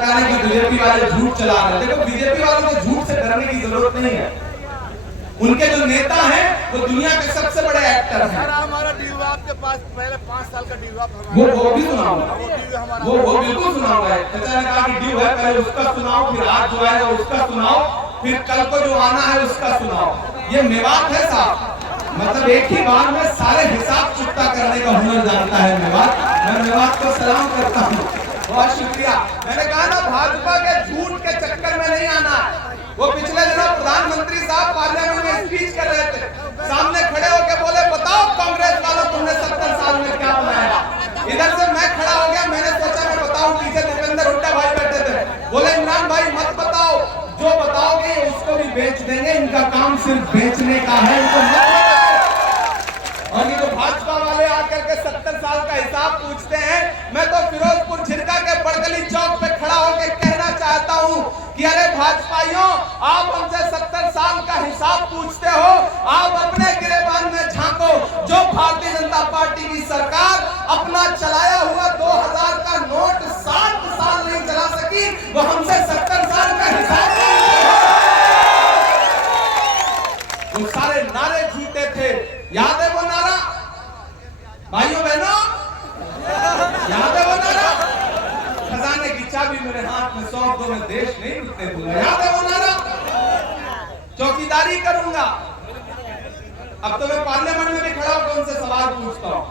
पता नहीं कि बीजेपी वाले झूठ चला रहे हैं। देखो बीजेपी वालों को झूठ से डरने की जरूरत नहीं है। उनके जो नेता हैं वो दुनिया के सबसे बड़े एक्टर हैं। हमारा ड्यू आपके पास पहले 5 साल का ड्यू आप वो भी सुनाऊंगा, वो बिल्कुल सुनाऊंगा। चाचा ने कहा कि ड्यू है, पहले उसका सुनाओ, फिर आज जो आएगा उसका सुनाओ, फिर कल को जो आना है उसका सुनाओ। ये मेवात है साहब, मतलब एक ही बार में सारे हिसाब चुकता करने का हुनर जानता है मेवात। मैं मेवात को सलाम करता हूँ, बहुत शुक्रिया। मैंने कहा ना भाजपा के झूठ के चक्कर में नहीं आना। वो पिछले दिनों प्रधानमंत्री साहब पार्लियामेंट में स्पीच कर रहे थे, सामने खड़े होकर बोले बताओ कांग्रेस वालों तुमने 70 साल में क्या बनाया। इधर से मैं खड़ा हो गया, मैंने सोचा मैं बताऊं, पीछे दीपेंद्र हुड्डा भाई बैठे थे, बोले इमरान भाई मत बताओ, जो बताओगे उसको भी बेच देंगे, इनका काम सिर्फ बेचने का है, इनको मत बताओ। और ये जो भाजपा वाले आकर के 70 साल का हिसाब पूछते हैं, मैं तो फिरोजपुर झिरका के बड़गली चौक पे खड़ा होकर कहना चाहता हूं कि अरे भाजपाइयों, आप हमसे 70 साल का हिसाब पूछते हो, आप अपने गिरेबान में झांको। जो भारतीय जनता पार्टी की सरकार अपना चलाया हुआ 2000 का नोट 60 साल नहीं चला सकी, वो हमसे 70 साल का हिसाब वो सारे नारे झूठे थे। याद है वो नारा भाइयों बहनों, याद है वो नारा, खजाने की चाबी मेरे हाथ में सौंप दो, मैं देश नहीं लुटने दूंगा। याद है वो नारा, चौकीदारी करूंगा। अब तो मैं पार्लियामेंट में भी खड़ा होकर उनसे सवाल पूछता हूं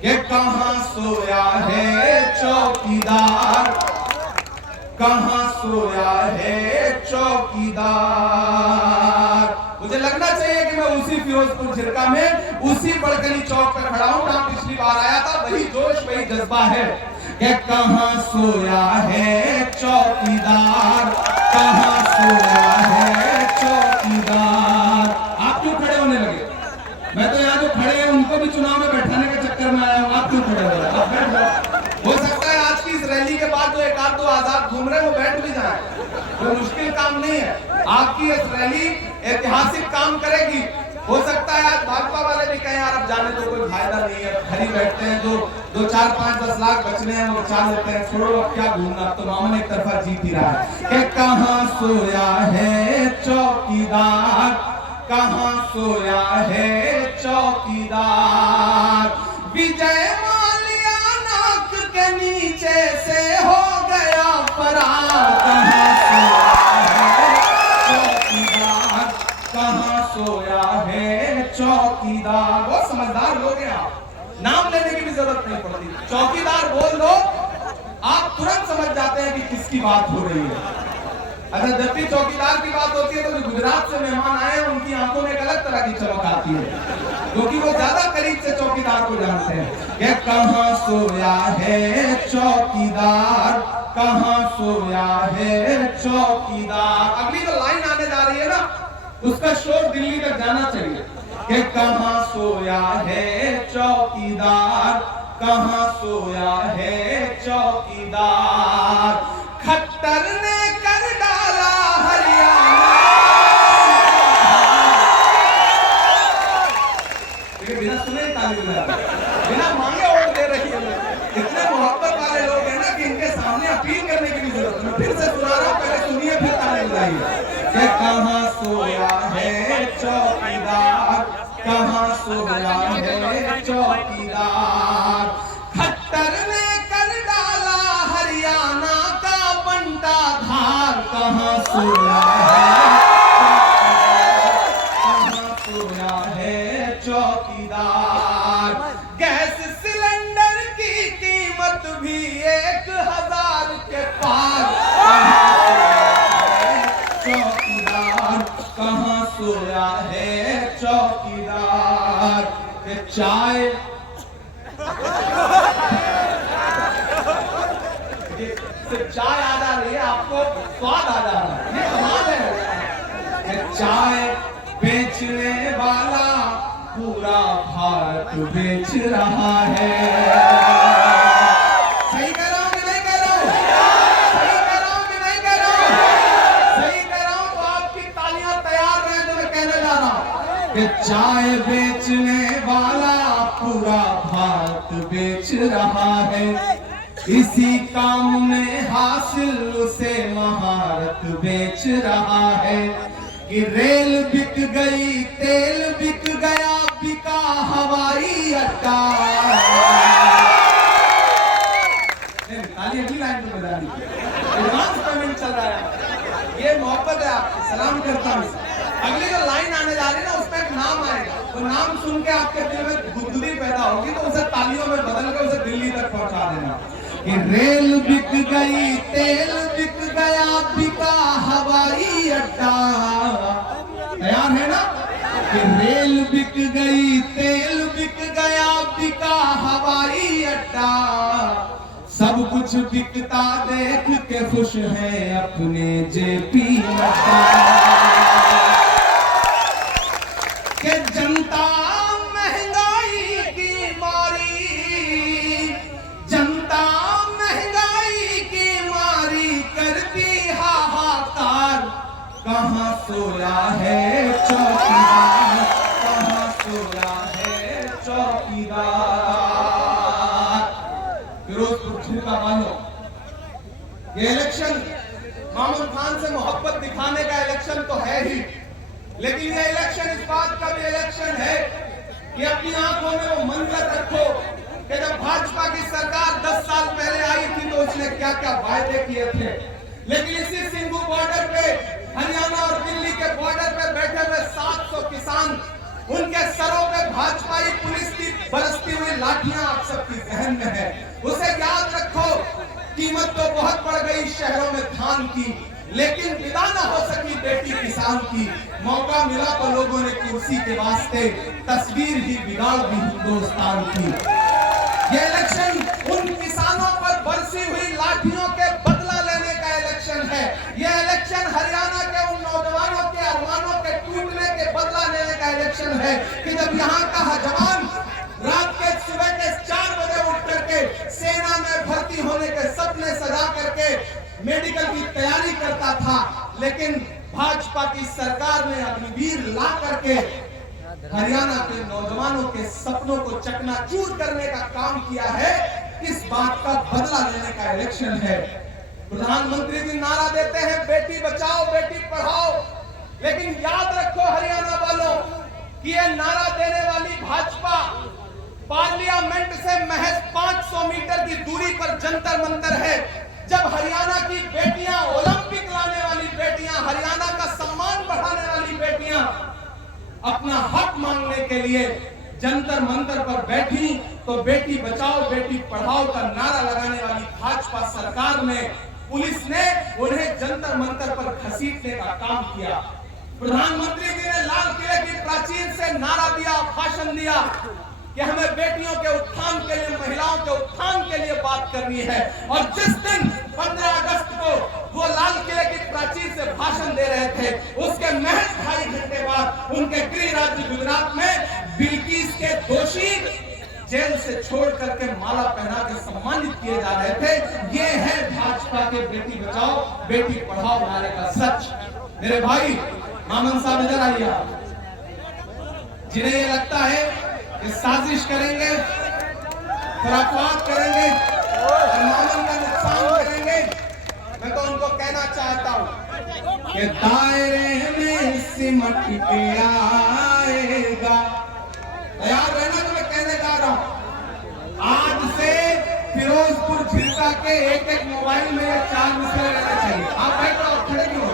कि कहां सोया है चौकीदार, कहां सोया है चौकीदार। मुझे लगना चाहिए कि मैं उसी फिरोजपुर झिरका में उसी बड़गली चौक पर खड़ा हूं जहां पिछली बार आया था। वही जोश वही जज्बा है कि कहां सोया है चौकीदार, कहां सोया है चौकीदार। आप क्यों खड़े होने लगे? मैं तो यहाँ जो खड़े हैं उनको भी चुनाव में बैठाने के चक्कर में आया हूँ, आप क्यों खड़े हो रहे हैं? आप बैठ जाओ। हो सकता है आज की इस रैली के बाद जो एक आध दो आजाद घूम रहे हैं वो बैठ भी जाए, कोई मुश्किल काम नहीं है। आपकी इस रैली ऐतिहासिक काम करेगी। हो सकता है आज भाजपा वाले भी कहें यार अब जाने तो कोई फायदा नहीं है, घर ही बैठते हैं, जो 2, 4, 5, 10 लाख बचने हैं वो बचा लेते हैं, छोड़ो अब क्या घूमना, अब तो मामन एक तरफा जीत ही रहा है। कि कहां सोया है चौकीदार, कहां सोया है चौकीदार। विजय माल्या नाक के नीचे से हो गया फरार, कहां सोया है चौकीदार, कहां सोया है चौकीदार। बहुत समझदार लोग हैं आप, नाम लेने की भी जरूरत नहीं पड़ती, चौकीदार बोल दो आप तुरंत समझ जाते हैं कि किसकी बात हो रही है। अच्छा, जब भी चौकीदार की बात होती है तो जो गुजरात से मेहमान आए हैं उनकी आंखों में एक अलग तरह की चमक आती है, क्योंकि वो ज्यादा करीब से चौकीदार को जानते हैं। कि कहां सोया है चौकीदार, कहां सोया है चौकीदार। अगली जो लाइन आने जा रही है ना उसका शोर दिल्ली तक जाना चाहिए कि कहां सोया है चौकीदार, कहां सोया है चौकीदार। खट्टर ने कर डाला हरियाणा, बिना सुने ताली बजा, बिना मांगे वोट दे रही है। इतने मोहब्बत वाले लोग हैं ना कि इनके सामने अपील करने की भी जरूरत नहीं। फिर से सुना रहा हूं, पहले सुनिए फिर ताली बजाइए। कि कहां सोया है चौकीदार, कहां सोया है चौकीदार। खट्टर ने कर डाला हरियाणा का बंटा धार, कहां सोया है, कहां सोया है चौकीदार। गैस सिलेंडर की कीमत भी 1000 के पार, चौकीदार, कहां सोया है चौकीदार। चाय चाय आ जा रही है, आपको स्वाद आ जा रहा है, ये कमाल है। चाय बेचने वाला पूरा भारत बेच रहा है। सही कह रहा हूं कि नहीं कह रहा हूं? सही कह रहा हूं कि नहीं कह रहा हूं? सही कह रहा हूं तो आपकी तालियां तैयार रहे जो मैं कहने जा रहा हूं कि चाय बेचने वाला पूरा भारत बेच रहा है। इसी काम में हासिल से महारत बेच रहा है कि रेल बिक गई, तेल बिक गया, बिका हवाई अड्डा। अगली लाइन में बजा दी, एडवांस पेमेंट चल रहा है। ये मोहब्बत है आपकी, सलाम करता हूँ। अगली जो लाइन आने जा रही है ना, उसमें एक नाम आएगा, वो नाम सुन के आपके दिल में गुदगुदी पैदा होगी, तो उसे तालियों में बदल के उसे दिल्ली तक पहुंचा देना कि रेल बिक गई, तेल बिक गया, बिका हवाई अड्डा। तैयार है ना? कि रेल बिक गई, तेल बिक गया, बिका हवाई अड्डा। सब कुछ बिकता देख के खुश है अपने जेपी नड्डा। कि जनता महंगाई की मारी, जनता महंगाई की मारी करती हाहाकार। कहां सोया है चौकीदार, कहां सोया है चौकीदार। फिरोजपुर झिरका वालों, ये इलेक्शन मामून खान से मोहब्बत दिखाने का इलेक्शन तो है ही, लेकिन ये इलेक्शन इस बात का भी इलेक्शन है कि अपनी आंखों में वो मंजर रखो कि जब भाजपा की सरकार 10 साल पहले आई थी तो उसने क्या क्या वायदे किए थे। लेकिन इसी सिंघू बॉर्डर पे, हरियाणा और दिल्ली के बॉर्डर पे बैठे हुए 700 किसान, उनके सरों पे भाजपाई पुलिस की बरसती हुई लाठियां आप सबकी जहन में है। उसे याद रखो, कीमत तो बहुत बढ़ गई शहरों में धान की, लेकिन विदा न हो सकी बेटी किसान की। मौका मिला तो लोगों ने कुर्सी के वास्ते तस्वीर ही बिगाड़ दी हिंदुस्तान की। ये इलेक्शन उन किसानों पर बरसी हुई लाठियों के बदला लेने का इलेक्शन है। ये इलेक्शन हरियाणा के उन नौजवानों के अरमानों के टूटने के बदला लेने का इलेक्शन है कि जब यहाँ का जवान रात के सुबह के 4 बजे उठ करके सेना में भर्ती होने के सपने सजा करके मेडिकल की तैयारी करता था, लेकिन भाजपा की सरकार ने अग्निवीर ला करके हरियाणा के नौजवानों के सपनों को चकनाचूर करने का काम किया है। इस बात का बदला लेने का इलेक्शन है। प्रधानमंत्री जी नारा देते हैं बेटी बचाओ बेटी पढ़ाओ, लेकिन याद रखो हरियाणा वालों कि ये नारा देने वाली भाजपा पार्लियामेंट से महज 500 मीटर की दूरी पर जंतर मंतर है। जब हरियाणा की बेटियां, ओलंपिक लाने वाली बेटियां, हरियाणा का सम्मान बढ़ाने वाली बेटियां अपना हक मांगने के लिए जंतर मंतर पर बैठी, तो बेटी बचाओ बेटी पढ़ाओ का नारा लगाने वाली भाजपा सरकार में पुलिस ने उन्हें जंतर मंतर पर घसीटने का काम किया। प्रधानमंत्री जी ने लाल किले की प्राचीर से नारा दिया, भाषण दिया कि हमें बेटियों के उत्थान के लिए, महिलाओं के उत्थान के लिए बात करनी है। और जिस दिन 15 अगस्त को वो लाल किले की प्राचीर से भाषण दे रहे थे, उसके महज 2.5 घंटे बाद उनके गृह राज्य गुजरात में बिल्किस के दोषी जेल से छोड़ करके माला पहना के सम्मानित किए जा रहे थे। ये है भाजपा के बेटी बचाओ बेटी पढ़ाओ नारे का सच। मेरे भाई मामन साहब इधर आइए। जिन्हें ये लगता है कि साजिश करेंगे, खुराफात करेंगे और मामन का नुकसान करेंगे, मैं तो उनको कहना चाहता हूं कि दायरे में सिमट के आएगा। तैयार रहना, तो मैं कहने जा रहा हूं आज से फिरोजपुर झिरका के एक मोबाइल में 4 मिसरे रहने चाहिए। आप बैठ रहे हो, खड़े क्यों हो?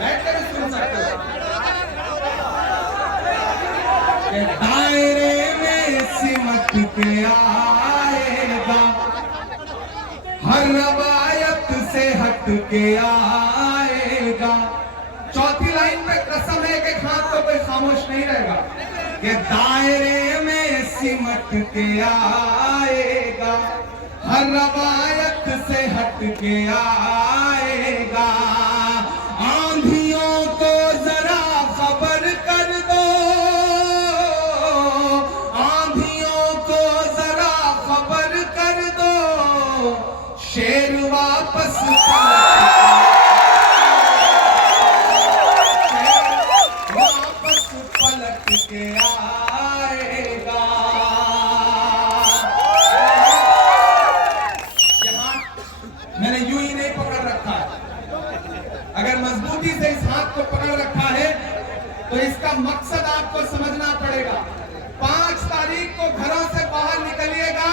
बैठ कर भी सुन सकते हो। दायरे में सिमट के आएगा, हर रवायत से हट के आएगा। चौथी लाइन पे कसम है कि हाथ तो कोई खामोश नहीं रहेगा कि दायरे में सिमट के आएगा, हर रवायत से हट के आएगा। आंधियों को जरा खबर कर दो, आंधियों को जरा खबर कर दो, शेर वापस पलट के आएगा। यहाँ मैंने यूं ही नहीं पकड़ रखा, आपको पकड़ रखा है, तो इसका मकसद आपको समझना पड़ेगा। 5 तारीख को घरों से बाहर निकलिएगा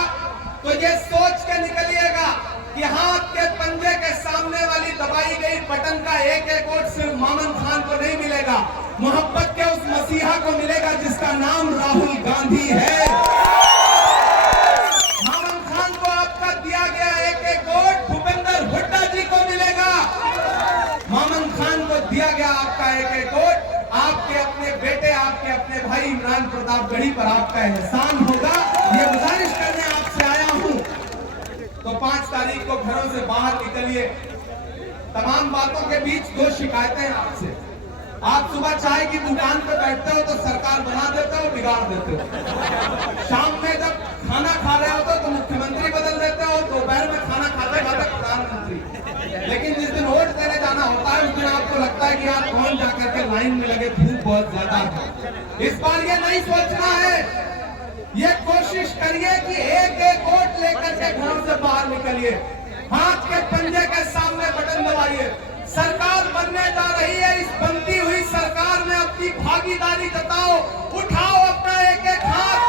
तो ये सोच के निकलिएगा कि हाथ के पंजे के सामने वाली दबाई गई बटन का एक एक वोट सिर्फ मोमिन खान को नहीं मिलेगा, मोहब्बत के उस मसीहा को मिलेगा जिसका नाम राहुल गांधी है। मोमिन खान को आपका दिया गया एक एक वोट भूपेंद्र हुड्डा जी को मिलेगा। मोमिन खान को दिया गया आपका एक एक वोट आपके अपने बेटे, आपके अपने भाई इमरान प्रतापगढ़ी पर आपका एहसान होगा। ये गुजारिश करने आपसे आया हूं। तो 5 तारीख को घरों से बाहर निकलिए। तमाम बातों के बीच 2 शिकायतें हैं आपसे। आप सुबह चाय की दुकान पे बैठते हो तो सरकार बना देते हो, बिगाड़ देते हो। शाम में जब खाना खा रहे हो तो मुख्यमंत्री बदल देते हो, दोपहर में खाना खाते खाते प्रधानमंत्री। लेकिन जिस दिन वोट देने जाना होता है उस दिन आपको लगता है कि यार कौन जाकर के लाइन में लगे, धूप बहुत ज्यादा है। इस बार ये नहीं सोचना है, ये कोशिश करिए कि एक एक वोट लेकर के घरों से बाहर निकलिए, हाथ के पंजे के सामने बटन दबाइए। सरकार बनने जा रही है, इस बनती हुई सरकार में अपनी भागीदारी जताओ, उठाओ अपना एक एक हाथ,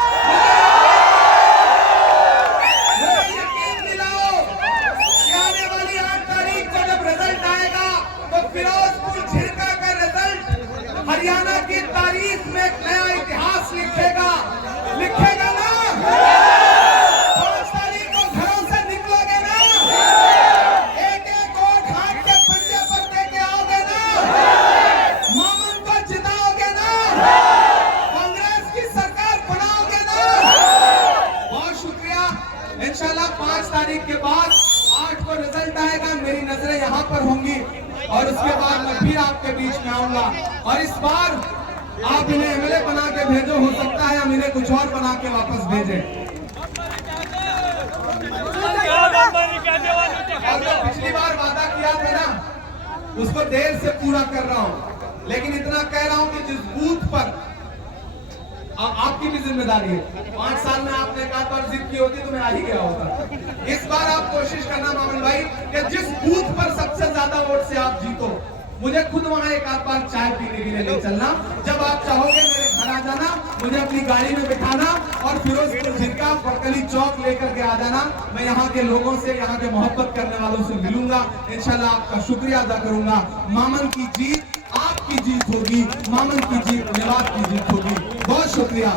यकीन दिलाओ कि आने वाली 8 तारीख को जब रिजल्ट आएगा तो फिरोजपुर झिरका का रिजल्ट हरियाणा की तारीख में एक नया इतिहास लिखेगा ना। 5 तारीख को घरों से निकलोगे ना, एक एक वोट हाथ के पंजे पर देके आओगे ना, मोमिन को जिताओगे ना, कांग्रेस की सरकार बनाओगे ना। बहुत शुक्रिया। इंशाल्लाह 5 तारीख के बाद 8 को रिजल्ट आएगा, मेरी नजरें यहाँ पर होंगी और उसके बाद मैं फिर आपके बीच में आऊंगा। और इस बार आप इन्हें एमएलए बना के भेजो, हो सकता है हम इन्हें कुछ और बना के वापस भेजें। और जो पिछली बार वादा किया था ना, उसको देर से पूरा कर रहा हूं, लेकिन इतना कह रहा हूं कि जिस बूथ पर आपकी भी जिम्मेदारी है। 5 साल में आपने एक आध बार जिद की होती तो मैं आ ही गया होता। इस बार आप कोशिश करना मोमिन भाई कि जिस बूथ पर सबसे ज्यादा वोट से आप जीतो, मुझे खुद वहां एक आध बार चाय पीने के लिए ले चलना। जब आप चाहोगे मेरे घर आ जाना, मुझे अपनी गाड़ी में बिठाना और फिरोजपुर झिरका फरकली चौक लेकर के आ जाना। मैं यहाँ के लोगों से, यहाँ के मोहब्बत करने वालों से मिलूंगा, इंशाल्लाह आपका शुक्रिया अदा करूंगा। मोमिन की जीत आपकी जीत होगी, मोमिन की जीत मेवात की जीत होगी। बहुत शुक्रिया।